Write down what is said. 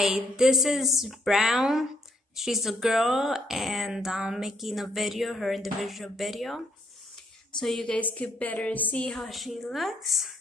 Hi, this is Brown. She's a girl and I'm making a video, her individual video. So you guys could better see how she looks.